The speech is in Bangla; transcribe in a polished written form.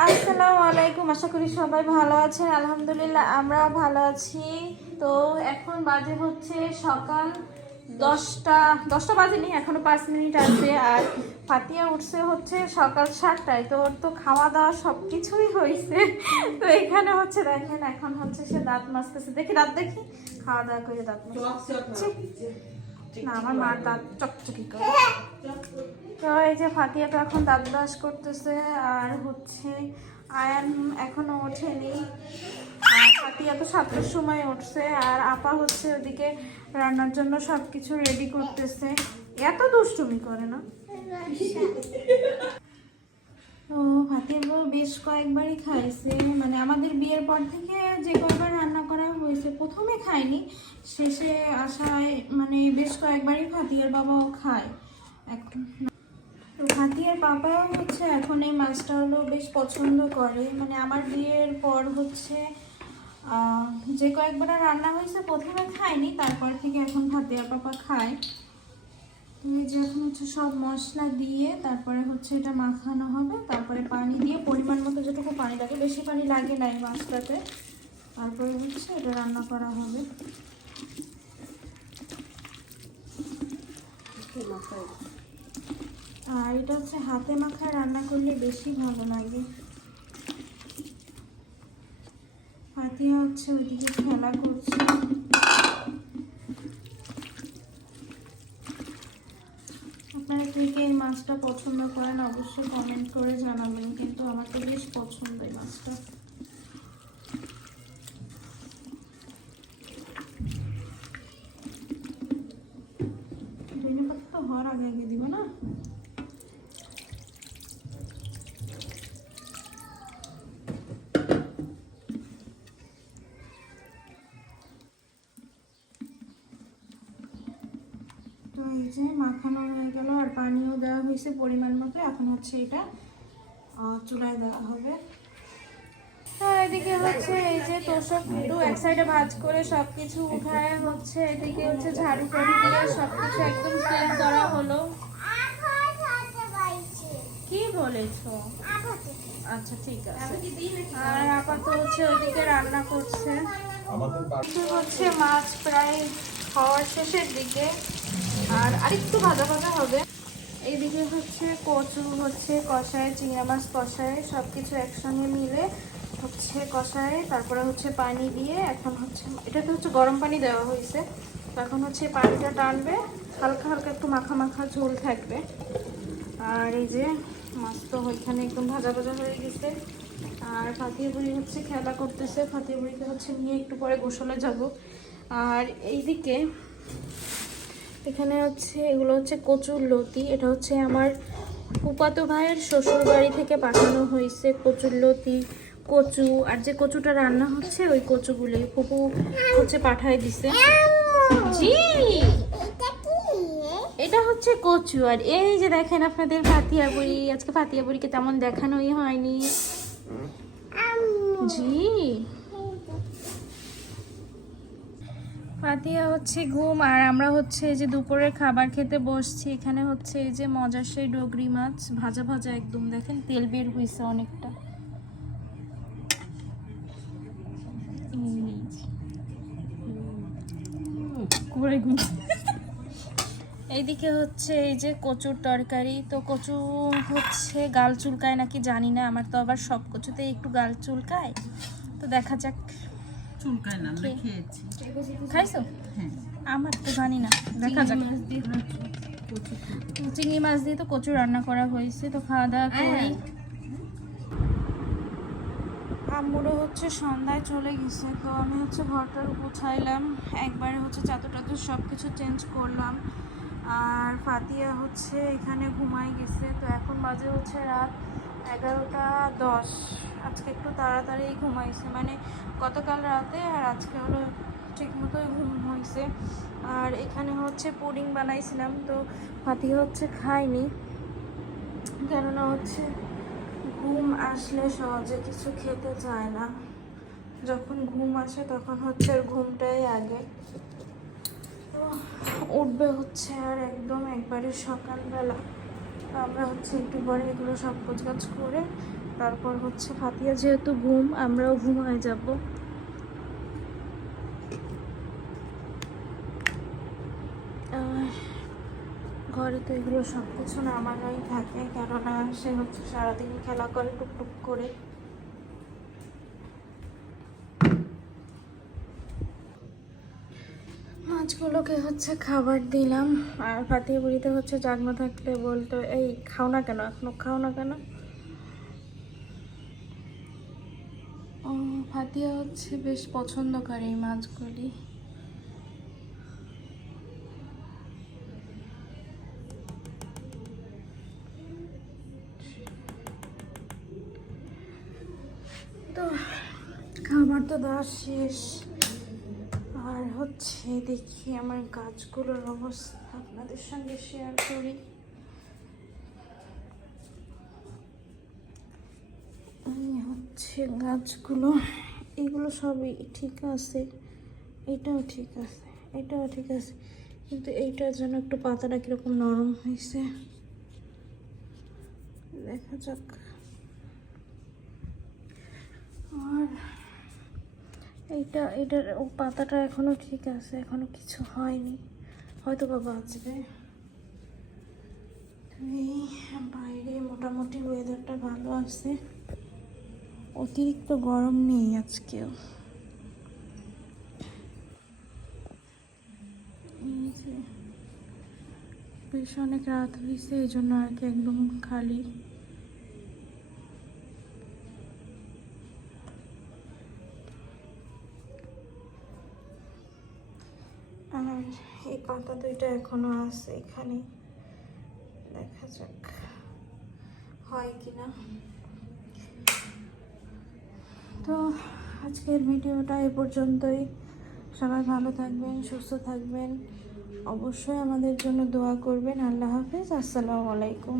আসসালামু আলাইকুম, আশা করি সবাই ভালো আছেন। আলহামদুলিল্লাহ আমরা ভালো আছি। তো এখন বাজে হচ্ছে সকাল 10টা বাজেনি, এখনো 5 মিনিট আছে। আর ফাতিয়া উঠছে হচ্ছে সকাল 7টায়। তো ওর তো খাওয়া দাওয়া সব কিছুই হয়েছে। তো এখানে হচ্ছে দেখেন, এখন হচ্ছে সে দাঁত মাজতেছে। দেখি দাঁত, দেখি খাওয়া দাওয়া করে দাঁত মাজতেছে না, আমার মার দাঁত চকচকি করে। তো এই যে ফাতিয়া তো এখন দাঁত ব্রাশ করতেছে। আর হচ্ছে আয়ান এখনো ওঠেনি। আর ফাতিয়া তো 7টার সময় উঠছে। আর আপা হচ্ছে ওদিকে রান্নার জন্য সব কিছু রেডি করতেছে। এত দুষ্টুমি করে না। তো ফাতিয়া বেশ কয়েকবারই খাইছে, মানে আমাদের বিয়ের পর থেকে যে কয়েকবার রান্না করা হয়েছে, প্রথমে খায়নি, শেষে আসায় মানে বেশ কয়েকবারই ফাতিয়ার বাবাও খায় এখন। তো ফাতিয়ার বাবাও হচ্ছে এখন এই মাছটা হলো বেশ পছন্দ করে। মানে আমার বিয়ের পর হচ্ছে যে কয়েকবার রান্না হয়েছে প্রথমে খায়নি, তারপর থেকে এখন ফাতিয়ার বাবা খায়। এই যে এখন হচ্ছে সব মশলা দিয়ে তারপরে হচ্ছে এটা মাখানো হবে, তারপরে পানি দিয়ে পরিমাণ মতো যেটুকু পানি লাগে, বেশি পানি লাগে না এই মাছটাতে, তারপরে হচ্ছে এটা রান্না করা হবে। আর এটা হচ্ছে হাতে মাখায় রান্না করলে বেশি ভালো লাগে। ফাতিয়া হচ্ছে ওইদিকে খেলা করছে। আপনারা কে কে এই মাছটা পছন্দ করেন অবশ্যই কমেন্ট করে জানাবেন, কিন্তু আমার তো বেশ পছন্দ এই মাছটা। ধনে পাতা তো হওয়ার আগে আগে দিব না। তো এই যে মাখানো হয়ে গেল, আর পানিও দেওয়া হয়েছে পরিমাণ মতো। এখন হচ্ছে এটা চুলায় দেওয়া হবে। তো এদিকে হচ্ছে এই যে তোষক একটু এক সাইডে ভাঁজ করে সবকিছু উঠায় হচ্ছে এদিকে হচ্ছে ঝাড়ু করে দিয়ে সবকিছু একদম ক্লিন করা হলো। কি বলেছো? আচ্ছা ঠিক আছে। আর আপাতত হচ্ছে ওইদিকে রান্না করছে। হচ্ছে মাছ প্রায় খাওয়ার শেষের দিকে, আর আরেকটু ভাজা ভাজা হবে। এইদিকে হচ্ছে কচু হচ্ছে কষায়, চিংড়া মাছ কষায়, সব কিছু একসঙ্গে মিলে হচ্ছে কষায়, তারপরে হচ্ছে পানি দিয়ে এখন হচ্ছে এটাতে হচ্ছে গরম পানি দেওয়া হয়েছে। এখন হচ্ছে পানিটা টানবে, হালকা হালকা একটু মাখা মাখা ঝোল থাকবে। আর এই যে মাছ তো ওইখানে একদম ভাজা ভাজা হয়ে গেছে। আর ফাতিয়া বুড়ি হচ্ছে খেলা করতেছে, ফাতিয়া বুড়িকে হচ্ছে নিয়ে একটু পরে গোসলে যাব। আর এইদিকে এখানে হচ্ছে এগুলো হচ্ছে কচুর লতি। এটা হচ্ছে আমার ফুফাতো ভাইয়ের শ্বশুর বাড়ি থেকে পাঠানো হয়েছে কচুর লতি, কচু। আর যে কচুটা রান্না হচ্ছে ওই কচুগুলি ফুফু হচ্ছে পাঠায় দিছে। জি এটা হচ্ছে কচু। আর এই যে দেখেন আপনাদের ফাতিয়া বুড়ি, আজকে ফাতিয়া বুড়িকে তেমন দেখানোই হয়নি। জি ফাতিয়া হচ্ছে ঘুম। আর আমরা হচ্ছে এই যে দুপুরের খাবার খেতে বসছি। এখানে হচ্ছে এই যে মজার সেই ডগরি মাছ ভাজা ভাজা একদম, দেখেন তেল বের হয়েছে অনেকটা। এইদিকে হচ্ছে এই যে কচুর তরকারি। তো কচু হচ্ছে গাল চুলকায় নাকি জানি না, আমার তো আবার সব কচুতে একটু গাল চুলকায়। তো দেখা যাক। চুলকায় না, আমরা খেয়েছি। খাইছো? হ্যাঁ। আমার তো জানি না, দেখা যাক। চিংড়ি মাছ দিয়ে তো কচু রান্না করা হয়েছে। তো খাওয়া দাওয়া করি। আম্মুরও হচ্ছে সন্ধ্যায় চলে গেছে। তো আমি হচ্ছে ঘরটার গুছাইলাম, একবারে হচ্ছে চাদর টাদর সব কিছু চেঞ্জ করলাম। আর ফাতিয়া হচ্ছে এখানে ঘুমাই গেছে। তো এখন বাজে হচ্ছে রাত 11টা 10। আজকে একটু তাড়াতাড়ি ঘুমাইছে, মানে গতকাল রাতে আর আজকে হলো ঠিক মতোই ঘুম হয়েছে। আর এখানে হচ্ছে পুডিং বানাইছিলাম, তো ফাতিয়া হচ্ছে খায়নি, কেননা হচ্ছে ঘুম আসলে সহজে কিছু খেতে চায় না। যখন ঘুম আসে তখন হচ্ছে আর ঘুমটাই আগে। উঠবে হচ্ছে আর একদম একবারে সকালবেলা। আমরা হচ্ছে একটু পরে এগুলো সব কাজ করে তারপর হচ্ছে ফাতিয়া যেহেতু ঘুম, আমরাও ঘুমায় যাব। ঘরে তো এগুলো সব কিছু নামানোই থাকে, কেননা সে হচ্ছে সারাদিন খেলা করে টুকটুক করে। মাছগুলোকে হচ্ছে খাবার দিলাম, আর ফাতিয়া বুড়িতে হচ্ছে জাগনা থাকলে বলতো, এই খাও না কেন, এখনো খাও না কেন। ফাতিয়া হচ্ছে বেশ পছন্দ করে এই মাছগুলি। তো খাবার তো দেওয়া শেষ, আর হচ্ছে দেখি আমার গাছগুলোর অবস্থা আপনাদের সঙ্গে শেয়ার করি। এই হচ্ছে গাছগুলো, এগুলো সবই ঠিক আছে, এটাও ঠিক আছে, এটাও ঠিক আছে, কিন্তু এইটার যেন একটু পাতাটা কিরকম নরম হয়েছে, দেখা যাক। আর এটার পাতাটা এখনো ঠিক আছে, এখনো কিছু হয়নি, হয়তো বা বাঁচবে। এই বাইরে মোটামুটি ওয়েদারটা ভালো আছে, অতিরিক্ত গরম নেই আজকেও। এই যে বেশ অনেক রাত হয়েছে, এই জন্য আর কি একদম খালি। আর এই পাতা দুইটা এখনো আছে এখানে, দেখা যাক হয় কিনা। তো আজকের ভিডিওটা এ পর্যন্তই। সবাই ভালো থাকবেন, সুস্থ থাকবেন, অবশ্যই আমাদের জন্য দোয়া করবেন। আল্লাহ হাফেজ, আসসালামু আলাইকুম।